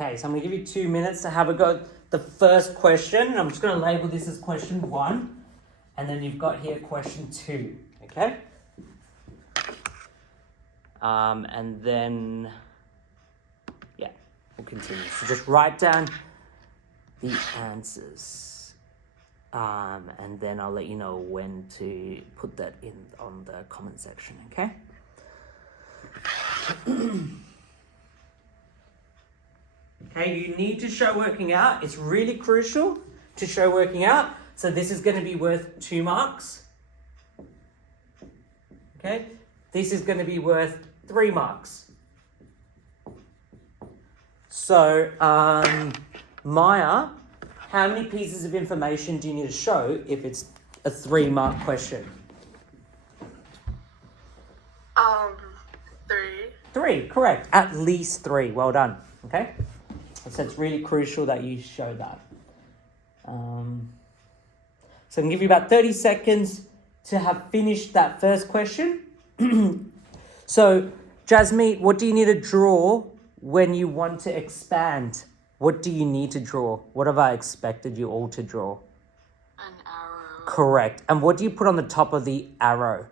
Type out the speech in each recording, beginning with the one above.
Okay, so I'm going to give you 2 minutes to have a go at the first question. I'm just going to label this as question 1. And then you've got here question 2. Okay? And then, yeah, we'll continue. So just write down the answers. And then I'll let you know when to put that in on the comment section, okay? Okay, you need to show working out. It's really crucial to show working out. So this is going to be worth 2 marks. Okay, this is going to be worth 3 marks. So, Maya, how many pieces of information do you need to show if it's a 3-mark question? 3. 3, correct. At least 3. Well done. Okay, so it's really crucial that you show that. So I'm going to give you about 30 seconds to have finished that first question. So, Jasmeet, what do you need to draw when you want to expand? What do you need to draw? What have I expected you all to draw? An arrow. Correct. And what do you put on the top of the arrow?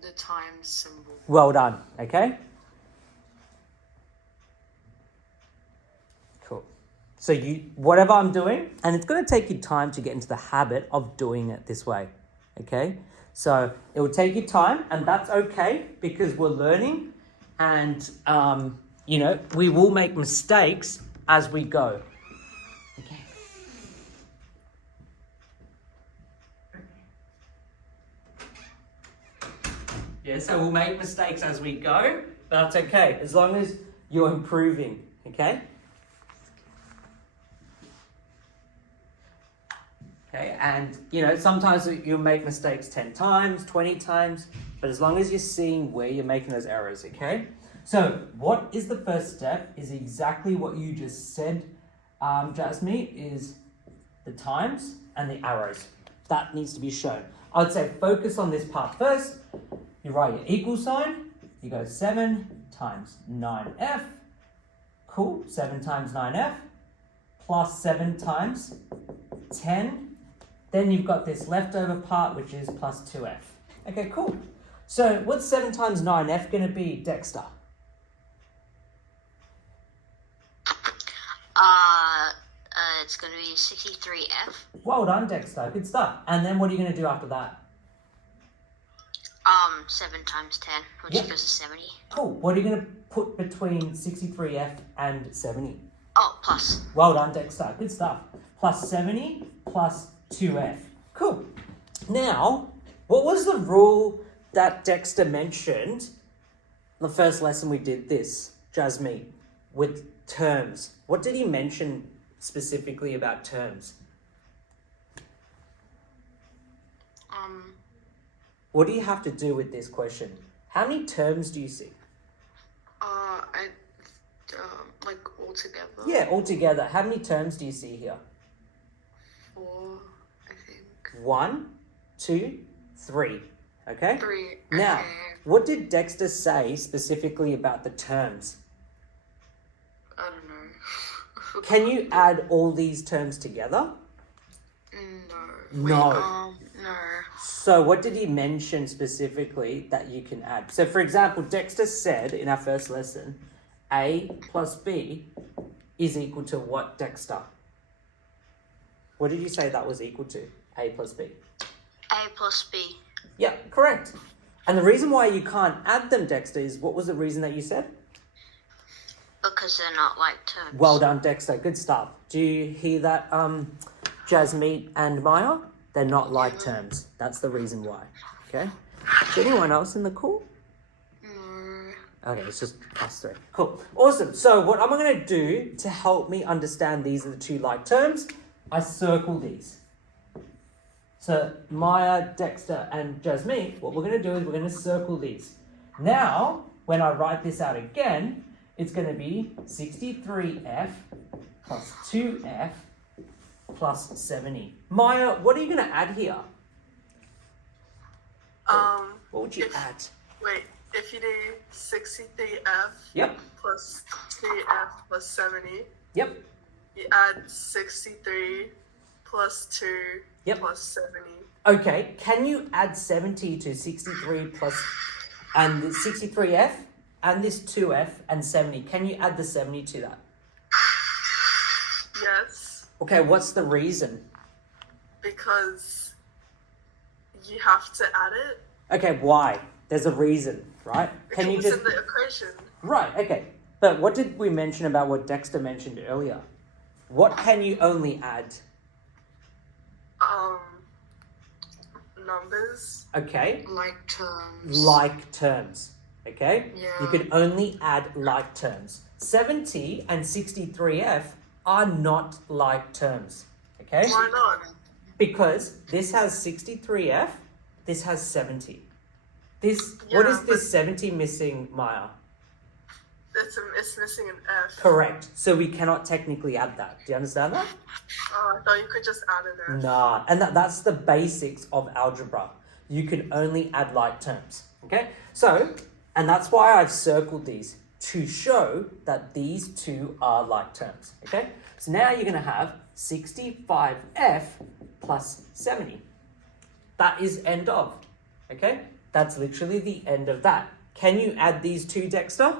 The times symbol. Well done. Okay? Cool. So whatever I'm doing, and it's going to take you time to get into the habit of doing it this way. Okay? So it will take you time, and that's okay because we're learning, and we will make mistakes as we go. Okay. Yeah, so we'll make mistakes as we go, but that's okay as long as you're improving. Okay. Okay, and sometimes you'll make mistakes 10 times, 20 times, but as long as you're seeing where you're making those errors, okay? So what is the first step is exactly what you just said, Jasmeet, is the times and the arrows. That needs to be shown. I would say focus on this part first. You write your equal sign, you go 7 times 9f, cool, 7 times 9f, plus 7 times 10. Then you've got this leftover part, which is plus 2f. Okay, cool. So what's 7 times 9f going to be, Dexter? It's going to be 63f. Well done, Dexter. Good stuff. And then what are you going to do after that? 7 times 10, which Yep. goes to 70. Cool. What are you going to put between 63f and 70? Oh, plus. Well done, Dexter. Good stuff. Plus 70 plus 2f. Cool. Now, what was the rule that Dexter mentioned? The first lesson we did this, Jasmeet, with terms. What did he mention specifically about terms? What do you have to do with this question? How many terms do you see? Like all together. Yeah, altogether. How many terms do you see here? 4, I think. 1, 2, 3. Okay? 3. Now, Okay. what did Dexter say specifically about the terms? I don't know. Can you add all these terms together? No. No. No. So what did he mention specifically that you can add? So for example, Dexter said in our first lesson, A plus B is equal to what, Dexter? What did you say that was equal to? A plus B. A plus B. Yeah, correct. And the reason why you can't add them, Dexter, is what was the reason that you said? Because they're not like terms. Well done, Dexter. Good stuff. Do you hear that, Jasmeet and Maya? They're not like terms. That's the reason why. Okay? Is anyone else in the call? No. Okay, it's just us 3. Cool. Awesome. So what am I going to do to help me understand these are the 2 like terms? I circle these. So Maya, Dexter, and Jasmeet, what we're going to do is we're going to circle these. Now, when I write this out again, it's going to be 63f plus 2f plus 70. Maya, what are you going to add here? What would you add? Wait, if you do 63f Yep. plus 2f plus 70, Yep. You add 63 plus 2 Yep. plus 70. Okay, can you add 70 to 63 plus and the 63F and this 2F and 70? Can you add the 70 to that? Yes, Okay, what's the reason? because you have to add it. Okay, why? There's a reason, right? Can you It's just in the equation. Right, okay. But what did we mention about what Dexter mentioned earlier? What can you only add? Numbers. Okay? Like terms. Like terms. Okay? Yeah. You can only add like terms. 70 and 63F are not like terms. Okay? Why not? Because this has 63F, this has 70. What Yeah, is this 70 missing, Maya? It's missing an F. Correct. So we cannot technically add that. Do you understand that? Oh, I thought you could just add an F. Nah, and that's the basics of algebra. You can only add like terms, okay? So, and that's why I've circled these to show that these two are like terms, okay? So now you're going to have 65F plus 70. That is end of, okay? That's literally the end of that. Can you add these two, Dexter?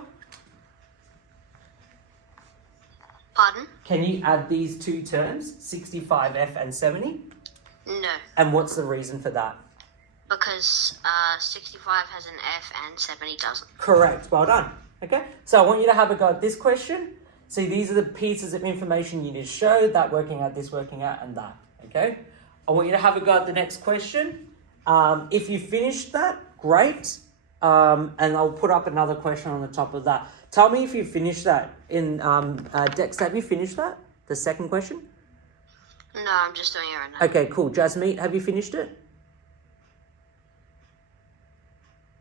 Pardon? Can you add these two terms, 65F and 70? No, And what's the reason for that? because 65 has an F and 70 doesn't. Correct. Well done. Okay. So I want you to have a go at this question. See, these are the pieces of information you need to show, that working out, this working out, and that. Okay. I want you to have a go at the next question. If you finished that, great. And I'll put up another question on the top of that. Tell me if you finished that in Dex. Have you finished that? The second question? No, I'm just doing it right now. Okay, cool. Jasmeet, have you finished it?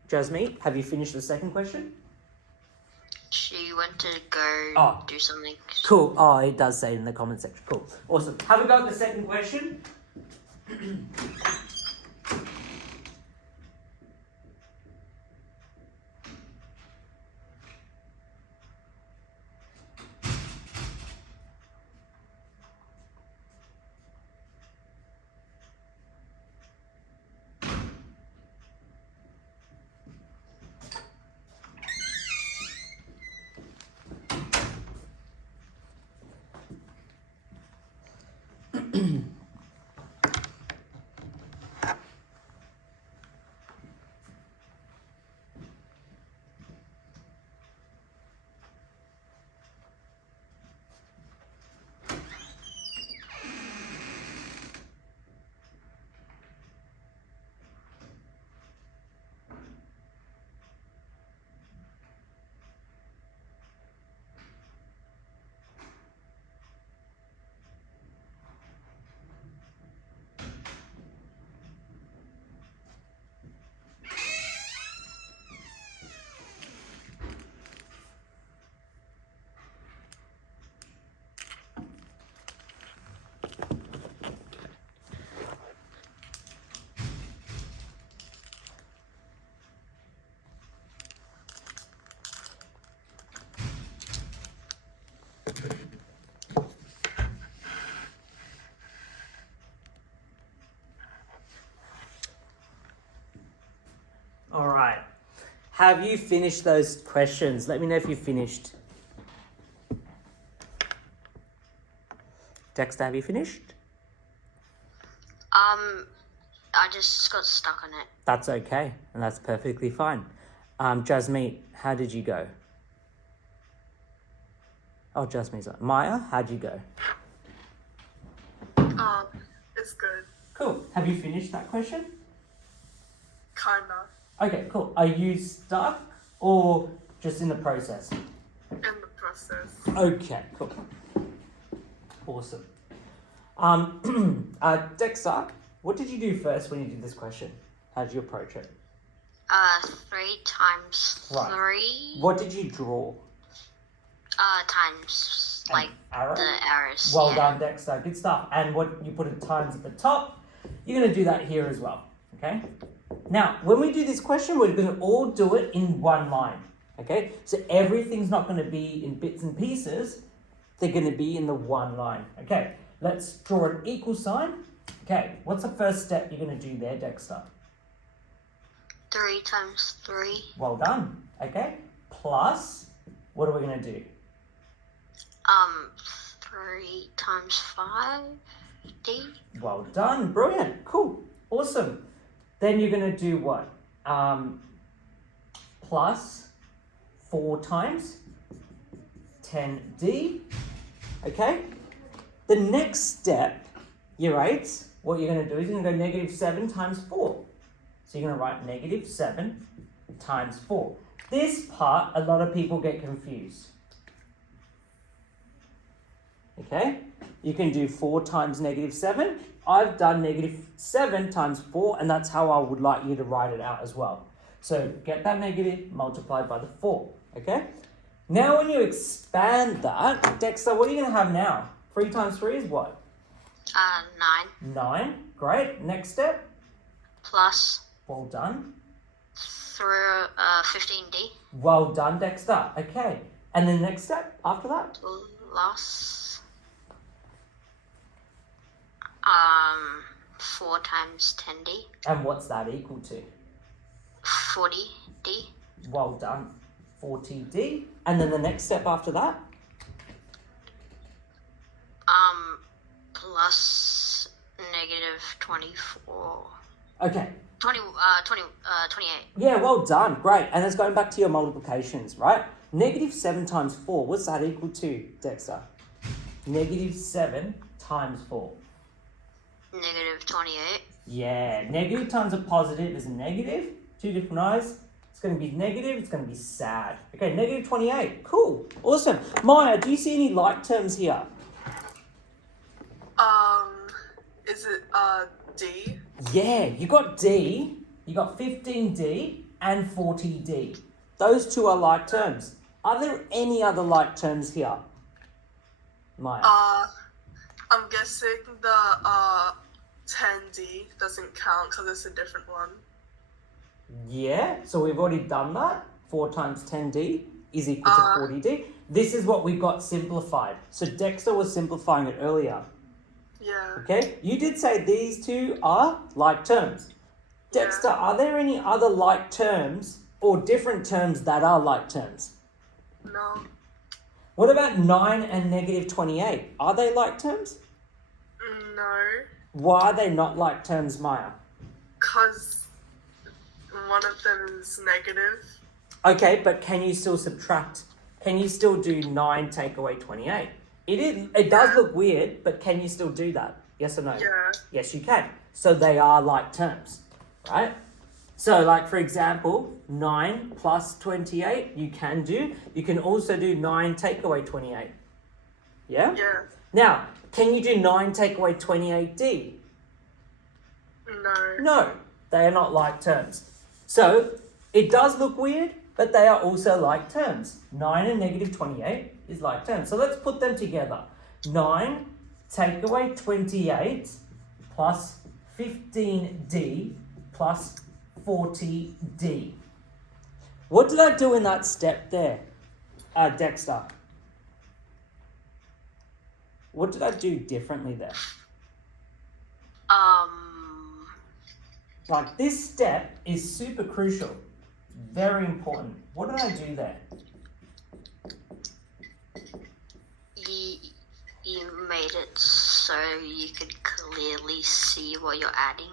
Jasmeet, have you finished the second question? She went to go Oh. do something. Cool. Oh, it does say in the comment section. Cool. Awesome. Have a go at the second question. All right. Have you finished those questions? Let me know if you finished. Dexter, have you finished? I just got stuck on it. That's okay, and that's perfectly fine. Jasmeet, how did you go? Oh, Jasmeet's on. Maya, how'd you go? It's good. Cool. Have you finished that question? Kinda. Okay, cool. Are you stuck or just in the process? In the process. Okay, cool. Awesome. Dexter, what did you do first when you did this question? How did you approach it? 3 times Right. 3. What did you draw? Times, An like, arrow? the arrows. Well yeah. done, Dexter. Good stuff. And what you put at times at the top, you're going to do that here as well. Okay? Now, when we do this question, we're going to all do it in one line. Okay? So everything's not going to be in bits and pieces. they're going to be in the one line. Okay, let's draw an equal sign. Okay, what's the first step you're going to do there, Dexter? 3 times 3. Well done. Okay, plus, what are we going to do? 3 times 5. D. Well done. Brilliant. Cool. Awesome. Then you're going to do what? Plus 4 times 10D. Okay? The next step, year 8, what you're going to do is you're going to go negative 7 times 4. So you're going to write negative 7 times 4. This part, a lot of people get confused. Okay? You can do 4 times negative 7. I've done negative 7 times 4, and that's how I would like you to write it out as well. So get that negative multiplied by the 4. Okay? Now when you expand that, Dexter, what are you going to have now? 3 times 3 is what? 9. 9. Great. Next step. Plus Well done. 15D. Well done, Dexter. Okay. And then next step after that? Plus 4 times 10D. And what's that equal to? 40D. Well done. 40D. And then the next step after that? Plus negative 24. Okay. 28. Yeah, well done. Great. And it's going back to your multiplications, right? Negative 7 times 4. What's that equal to, Dexter? Negative 7 times 4. Negative 28. Yeah. Negative times a positive is a negative. 2 different eyes. It's going to be negative. It's going to be sad. Okay, negative 28. Cool. Awesome. Maya, do you see any like terms here? Is it D? Yeah, you got D, you got 15D and 40D. Those two are like terms. Are there any other like terms here, Maya? I'm guessing the 10D doesn't count because it's a different one. Yeah, so we've already done that. 4 times 10D is equal to 40D. This is what we got simplified. So Dexter was simplifying it earlier. Yeah. Okay, you did say these two are like terms. Dexter, are there any other like terms or different terms that are like terms? No. What about 9 and negative 28? Are they like terms? No. Why are they not like terms, Maya? Because one of them is negative. Okay, but can you still subtract? Can you still do 9 take away 28? It does look weird, but can you still do that? Yes or no? Yeah. Yes, you can. So they are like terms, right? So like, for example, 9 plus 28, you can do. You can also do 9 take away 28. Yeah? Yeah. Now, can you do 9 take away 28D? No. No, they are not like terms. So it does look weird, but they are also like terms. 9 and negative 28 is like terms. So let's put them together. 9 take away 28 plus 15D plus 40D. What did I do in that step there, Dexter? What did I do differently there? Like, this step is super crucial. Very important. What did I do there? You made it so you could clearly see what you're adding.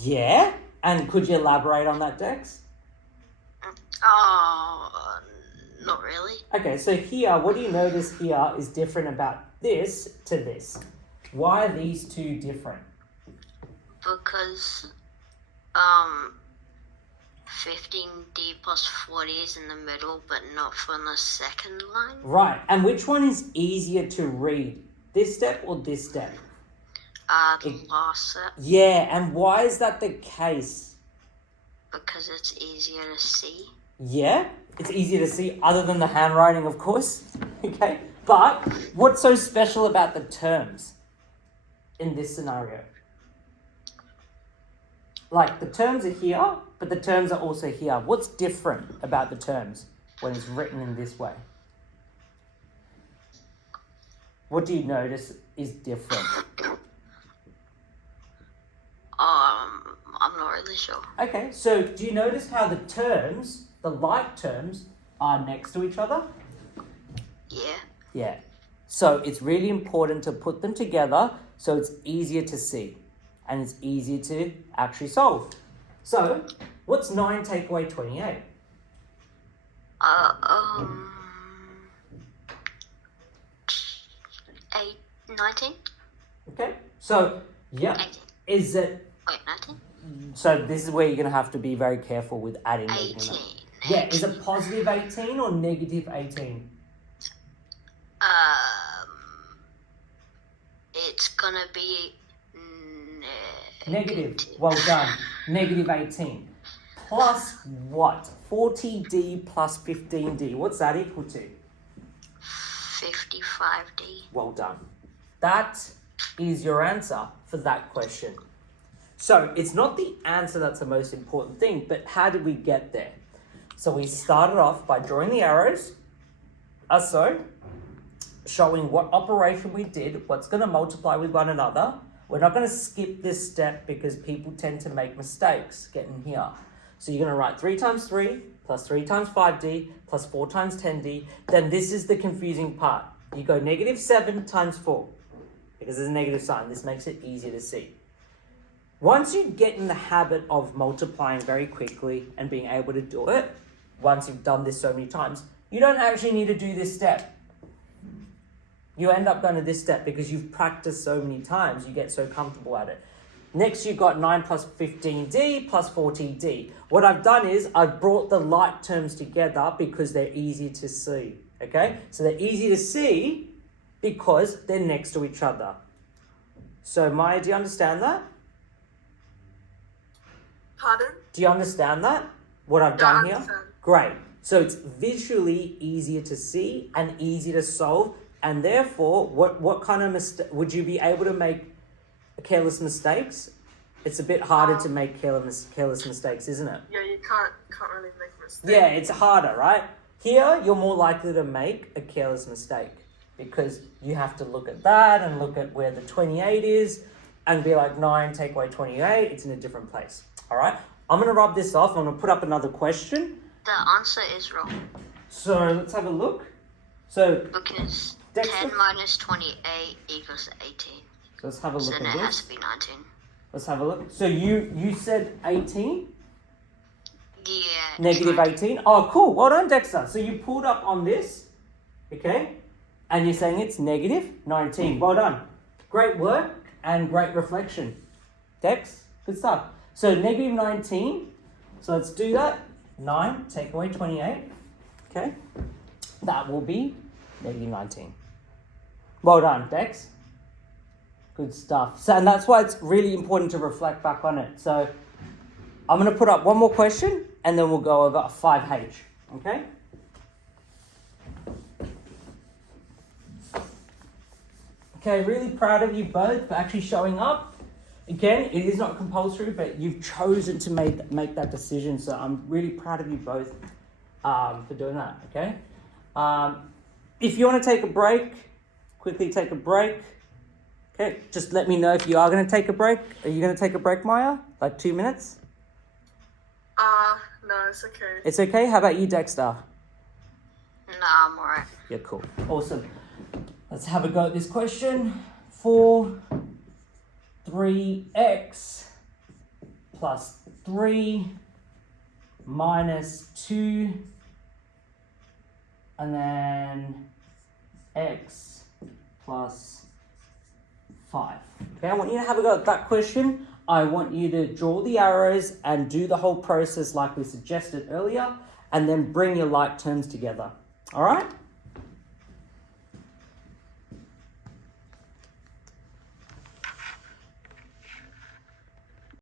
Yeah? And could you elaborate on that, Dex? Oh, not really. Okay, so here, what do you notice here is different about this to this? Why are these two different? Because 15D plus 40 is in the middle, but not from the second line. Right, and which one is easier to read? This step or this step? The last set, Yeah, and why is that the case? because it's easier to see. Yeah, it's easier to see other than the handwriting, of course. Okay, but what's so special about the terms in this scenario? Like, the terms are here, but the terms are also here. What's different about the terms when it's written in this way? What do you notice is different? I'm not really sure. Okay, so do you notice how the terms, the like terms, are next to each other? Yeah. Yeah. So it's really important to put them together so it's easier to see and it's easier to actually solve. So, what's 9 take away 28? 19? Okay, so, yeah, 18. is it, Wait, 19? so this is where you're going to have to be very careful with adding negative 18. numbers. Yeah, is it positive 18 or negative 18? It's gonna be Negative, well done, negative 18. Plus what? 40D plus 15D, what's that equal to? 55D. Well done. That is your answer for that question. So it's not the answer that's the most important thing, but how did we get there? So we started off by drawing the arrows, as so, showing what operation we did, what's going to multiply with one another. We're not going to skip this step because people tend to make mistakes getting here. So you're going to write 3 times 3 plus 3 times 5D plus 4 times 10D. Then this is the confusing part. You go negative 7 times 4 because there's a negative sign. This makes it easier to see. Once you get in the habit of multiplying very quickly and being able to do it, once you've done this so many times, you don't actually need to do this step. You end up going to this step because you've practiced so many times, you get so comfortable at it. Next, you've got 9 plus 15D plus 40D. What I've done is I've brought the like terms together because they're easy to see, okay? So they're easy to see because they're next to each other. So Maya, do you understand that? Pardon? Do you understand that? What I've Yeah, I done here? understand. Great. So it's visually easier to see and easier to solve. And therefore, what kind of mistake would you be able to make careless mistakes? It's a bit harder to make careless mistakes, isn't it? Yeah, you can't really make mistakes. Yeah, it's harder, right? Here, you're more likely to make a careless mistake because you have to look at that and look at where the 28 is and be like 9 take away 28. It's in a different place. All right. I'm gonna rub this off. I'm gonna put up another question. The answer is wrong So let's have a look. So because Dexter? 10 minus 28 equals 18. let's have a So look then at it has this. to be 19. Let's have a look. So you said 18? Yeah. Negative 18. Oh, cool. Well done, Dexter. So you pulled up on this, okay? And you're saying it's negative 19. Well done. Great work and great reflection. Dex, good stuff. So negative 19. So let's do that. 9, take away 28. Okay? That will be negative 19. Well done, Dex. Good stuff. So, and that's why it's really important to reflect back on it. So I'm going to put up one more question and then we'll go over 5H. Okay? Okay, really proud of you both for actually showing up. Again, it is not compulsory, but you've chosen to make that decision. So I'm really proud of you both for doing that, okay? If you want to take a break, quickly take a break. Okay, just let me know if you are going to take a break. Are you going to take a break, Maya? Like 2 minutes? No, it's okay. It's okay? How about you, Dexter? Nah, I'm alright. Yeah, cool. Awesome. Let's have a go at this question. 4, 3x plus 3 minus 2 and then x plus 5. Okay, I want you to have a go at that question. I want you to draw the arrows and do the whole process like we suggested earlier and then bring your like terms together. All right?